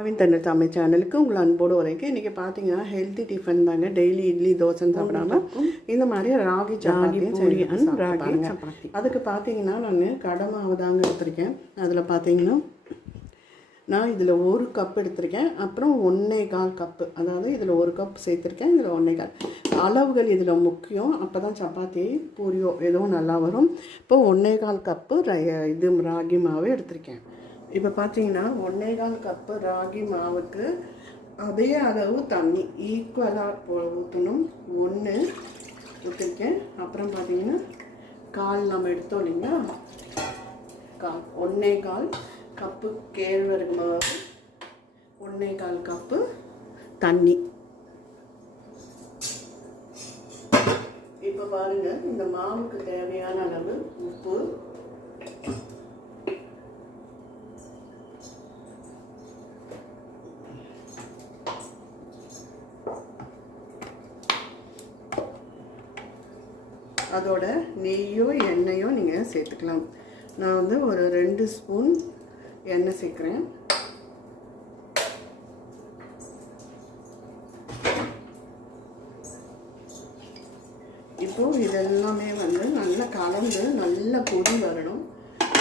அவின் தன்னை தமிழ் சேனலுக்கு உங்களை அன்போடு வரைக்கும் இன்றைக்கி பார்த்தீங்கன்னா ஹெல்த்தி டிஃபன் தாங்க. டெய்லி இட்லி தோசைன்னு சாப்பிடாம இந்த மாதிரி ராகி சப்பாத்தி. அதுக்கு பார்த்தீங்கன்னா நான் கடை மாவு தாங்க எடுத்திருக்கேன். அதில் பார்த்தீங்கன்னா நான் இதில் 1 கப் எடுத்திருக்கேன். அப்புறம் 1.25 கப்பு, அதாவது இதில் 1 கப் சேர்த்துருக்கேன், இதில் 1.25. அளவுகள் இதில் முக்கியம். அப்போ தான் சப்பாத்தி பூரியோ எதுவும் நல்லா வரும். இப்போ 1.25 கப்பு இது ராகி மாவு எடுத்திருக்கேன். இப்போ பார்த்தீங்கன்னா 1.25 கப்பு ராகி மாவுக்கு அதே அளவு தண்ணி ஈக்குவலாக ஊற்றணும். 1 ஊற்றிருக்கேன். அப்புறம் பார்த்தீங்கன்னா 1/4 நம்ம எடுத்தோம் இல்லைங்களா, 1.25 கப்பு கேழ்வரகு மாவு, 1.25 கப்பு தண்ணி. இப்போ பாருங்கள், இந்த மாவுக்கு தேவையான அளவு உப்பு, அதோட நெய்யோ எண்ணெயோ நீங்கள் சேர்த்துக்கலாம். நான் வந்து ஒரு 2 ஸ்பூன் எண்ணெய் சேர்க்குறேன். இப்போது இதெல்லாமே வந்து நல்லா கலந்து நல்லா கொதி வரணும்.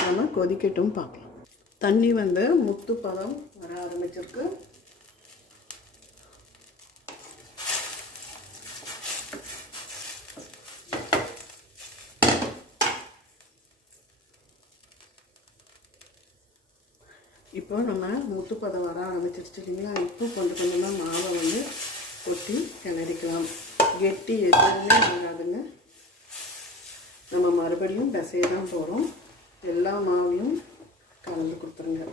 நம்ம கொதிக்கட்டும் பார்க்கலாம். தண்ணி வந்து முத்து பதம் வர ஆரம்பிச்சிருக்கு. இப்போ நம்ம முத்துப்பதம் வர ஆரம்பிச்சிருச்சு இல்லைங்களா. இப்போ கொஞ்சம் கொஞ்சமாக மாவை வந்து கொட்டி கிளறிக்கலாம். கெட்டி எதுவுமே ஆகாதுங்க. நம்ம மறுபடியும் பிசைய தான் போகிறோம். எல்லா மாவையும் கலந்து கொடுத்துருங்க.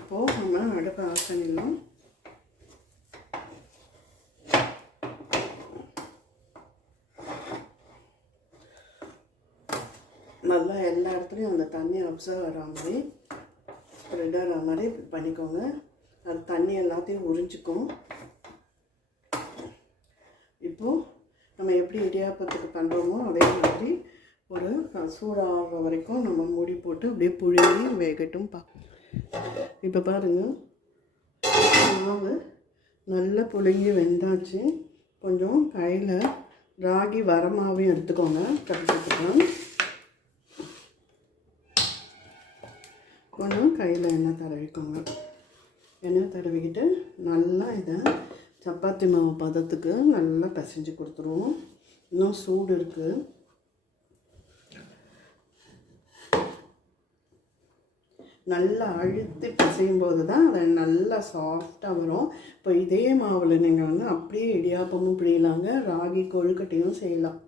இப்போது நம்ம அடுப்பு ஆஃப் பண்ணிடலாம். நல்லா எல்லா இடத்துலையும் அந்த தண்ணி அப்சர்வ் ஆகிற மாதிரி, ஸ்ப்ரெட் ஆகிற மாதிரி பண்ணிக்கோங்க. அது தண்ணி எல்லாத்தையும் உறிஞ்சிக்கும். இப்போது நம்ம எப்படி இடியாப்பத்துக்கு பண்ணுறோமோ அதே மாதிரி ஒரு சூடாகிற வரைக்கும் நம்ம மூடி போட்டு அப்படியே புழுங்கி வேகட்டும் இப்போ பாருங்கள், மாவு நல்லா புழுங்கி வெந்தாச்சு. கொஞ்சம் கையில் ராகி வரமாவையும் எடுத்துக்கோங்க, கற்றுக்கலாம். கொஞ்சம் கையில் எண்ணெய் தடவிக்கோங்க. எண்ணெய் தடவிக்கிட்டு நல்லா இதை சப்பாத்தி மாவு பதத்துக்கு நல்லா பிசைஞ்சு கொடுத்துருவோம். இன்னும் சூடு இருக்குது. நல்லா அழுத்தி பிசையும் போது தான் அதை நல்லா சாஃப்டாக வரும். இப்போ இதே மாவில் நீங்கள் வந்து அப்படியே இடியாப்பமும் பிடிக்கலாங்க, ராகி கொழுக்கட்டையும் செய்யலாம்.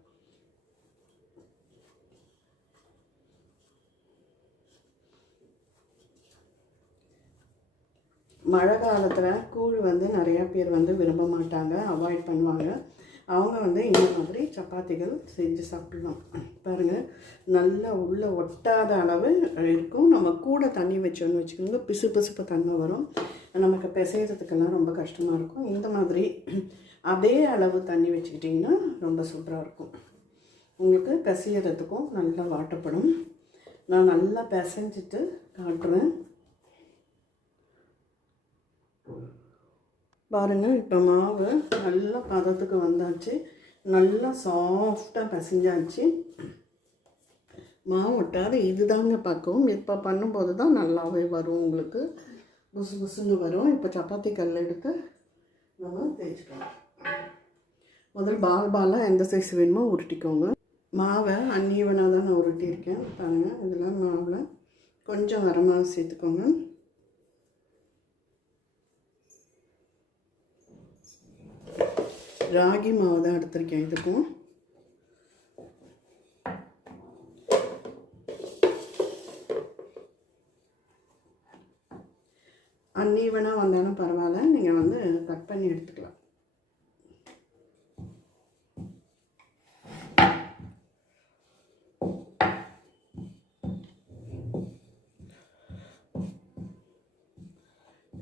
மழை காலத்தில் கூழ் வந்து நிறையா பேர் வந்து விரும்ப மாட்டாங்க, அவாய்ட் பண்ணுவாங்க. அவங்க வந்து இந்த மாதிரி சப்பாத்திகள் செஞ்சு சாப்பிடலாம். பாருங்கள், நல்லா உள்ளே ஒட்டாத அளவு இருக்கும். நம்ம கூட தண்ணி வச்சோன்னு வச்சுக்கோங்க, பிசு பிசுப்பு தண்ணி வரும். நமக்கு பிசைகிறதுக்கெல்லாம் ரொம்ப கஷ்டமாக இருக்கும். இந்த மாதிரி அதே அளவு தண்ணி வச்சுக்கிட்டிங்கன்னா ரொம்ப சூப்பராக இருக்கும். உங்களுக்கு பிசைகிறதுக்கும் நல்லா வாட்டப்படும். நான் நல்லா பிசைஞ்சிட்டு காட்டுறேன். பாருங்கள், இப்போ மாவு நல்லா பதத்துக்கு வந்தாச்சு. நல்லா சாஃப்டாக பிசைஞ்சாச்சு. மாவு ஒட்டாது இதுதாங்க பக்குவம். இப்போ பண்ணும்போது தான் நல்லாவே வரும், உங்களுக்கு புசு புசுன்னு வரும். இப்போ சப்பாத்தி கல் எடுத்து நம்ம தேய்ச்சிக்கலாம். முதல் பாலாக எந்த சைஸ் வேணுமோ உருட்டிக்கோங்க. மாவை அன்ஈவனாக தான் நான் உருட்டியிருக்கேன். பாருங்கள், இதில் மாவில் கொஞ்சம் வரமாவு சேர்த்துக்கோங்க. ராகி மாவு தான் எடுத்திருக்கேன். இதுக்கும் அன்ஈவனாக வந்தாலும் பரவாயில்ல, நீங்கள் வந்து கட் பண்ணி எடுத்துக்கலாம்.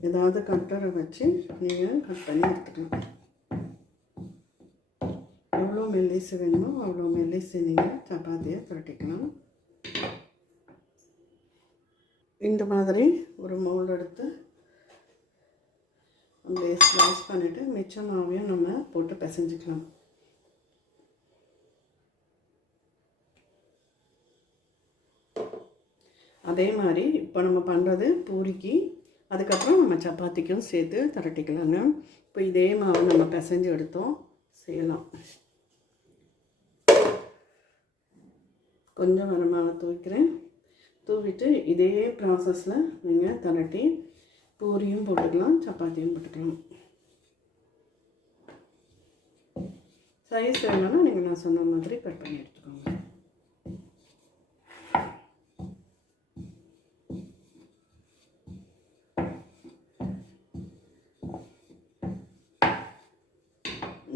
ஏதாவது கட்டரை வச்சு நீங்கள் கட் பண்ணி எடுத்துக்கலாம். எவ்வளோ மெல்லிசு வேணுமோ அவ்வளோ மெல்லிசு நீங்கள் சப்பாத்தியை புரட்டிக்கலாம். இந்த மாதிரி ஒரு மோல்டு எடுத்து அப்படியே ஸ்லைஸ் பண்ணிவிட்டு மிச்ச மாவையும் நம்ம போட்டு பிசைஞ்சிக்கலாம். அதே மாதிரி இப்போ நம்ம பண்ணுறது பூரிக்கு, அதுக்கப்புறம் நம்ம சப்பாத்திக்கும் சேர்த்து திரட்டிக்கலாங்க. இப்போ இதே மாவு நம்ம பிசைஞ்சு எடுத்தோம் செய்யலாம். கொஞ்சம் வர மாவை தூக்கிறேன். தூவிட்டு இதே ப்ராசஸில் நீங்கள் திரட்டி பூரியும் போட்டுக்கலாம், சப்பாத்தியும் போட்டுக்கலாம். சைஸ் வேணும்னா நீங்கள் நான் சொன்ன மாதிரி கட் பண்ணி எடுத்துக்கோங்க.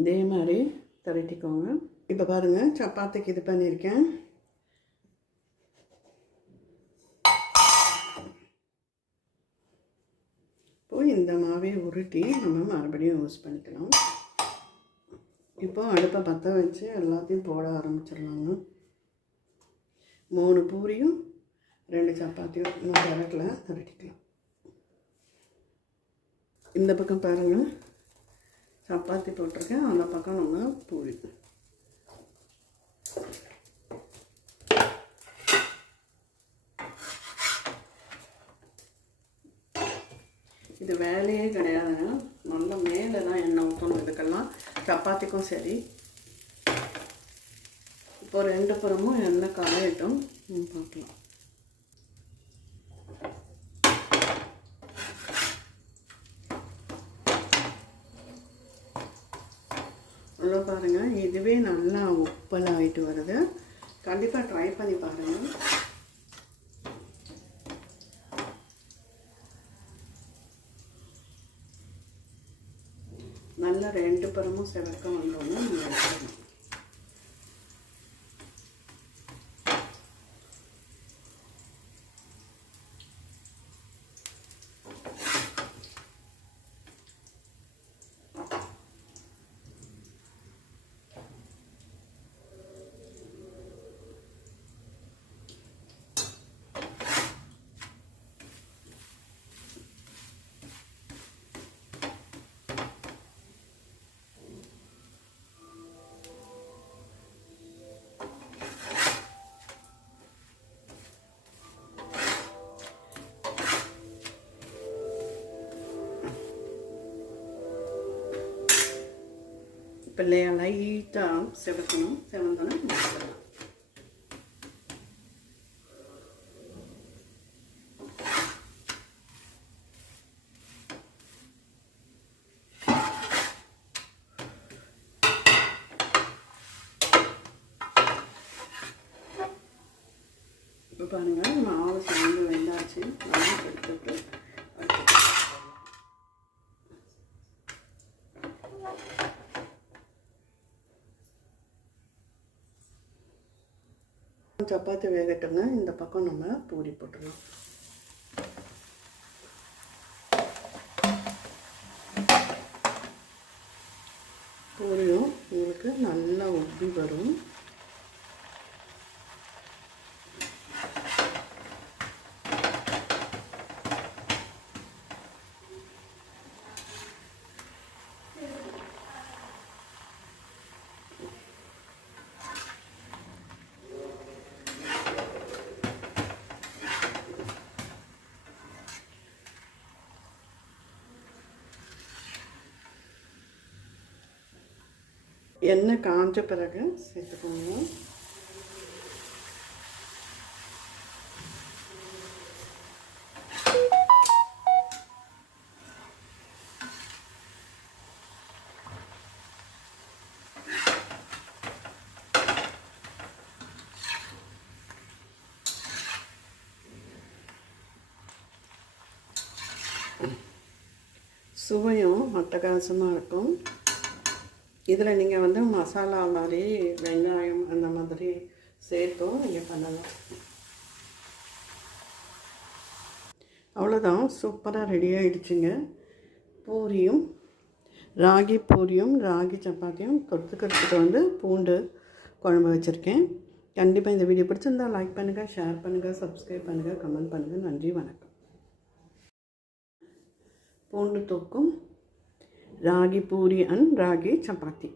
இதே மாதிரி திரட்டிக்கோங்க. இப்போ பாருங்கள், சப்பாத்திக்கு இது பண்ணியிருக்கேன். இப்போது இந்த மாவை உருட்டி நம்ம மறுபடியும் யூஸ் பண்ணிக்கலாம். இப்போ அடுப்பை பற்ற வச்சு எல்லாத்தையும் போட ஆரம்பிச்சிடலாங்க. 3 பூரியும் 2 சப்பாத்தியும் நம்ம விளக்கில் திரட்டிக்கலாம். இந்த பக்கம் பாருங்கள், சப்பாத்தி போட்டிருக்கேன், அந்த பக்கம் நம்ம பூரி. இது வேலையே கிடையாதுங்க. நல்லா மேலே தான் எண்ணெய் ஊற்றணும் இதுக்கெல்லாம், சப்பாத்திக்கும் சரி. இப்போ 2 புறமும் எண்ணெய் காயட்டும், பார்க்கலாம். உள்ள பாருங்கள், இதுவே நல்லா உப்பல் ஆகிட்டு வருது. கண்டிப்பாக ட்ரை பண்ணி பாருங்கள். நல்லா 2 புறமும் செவக்க வந்தோன்னு நம்ம எடுத்துக்கணும். இப்போ லைட்டாக செவக்கணும். செவந்தோன்னா முடிச்சிடலாம். இப்போ பாருங்கள், மாவு சேர்ந்து வெந்தாச்சு. நல்லா எடுத்துட்டு சப்பாத்தி வேகட்டுங்க. இந்த பக்கம் நம்ம பூரி போட்டுடலாம். பூரியும் உங்களுக்கு நல்லா உப்பி வரும். எண்ணெய் காஞ்ச பிறகு சேர்த்துக்கோங்க. சுவையும் அட்டகாசமாக இருக்கும். இதில் நீங்கள் மசாலா மாதிரி வெங்காயம் அந்த மாதிரி சேர்த்தும் நீங்கள் பண்ணலாம். அவ்வளோதான், சூப்பராக ரெடி ஆகிடுச்சுங்க. பூரியும் ராகி பூரியும் ராகி சப்பாத்தியும் தொட்டுக்கிறதுக்கு பூண்டு குழம்பு வச்சுருக்கேன். கண்டிப்பாக இந்த வீடியோ பிடிச்சிருந்தா லைக் பண்ணுங்கள், ஷேர் பண்ணுங்கள், சப்ஸ்கிரைப் பண்ணுங்கள், கமெண்ட் பண்ணுங்கள். நன்றி, வணக்கம். பூண்டு தொக்கும் ராகி பூரி அண்ட் ராகி சப்பாத்தி.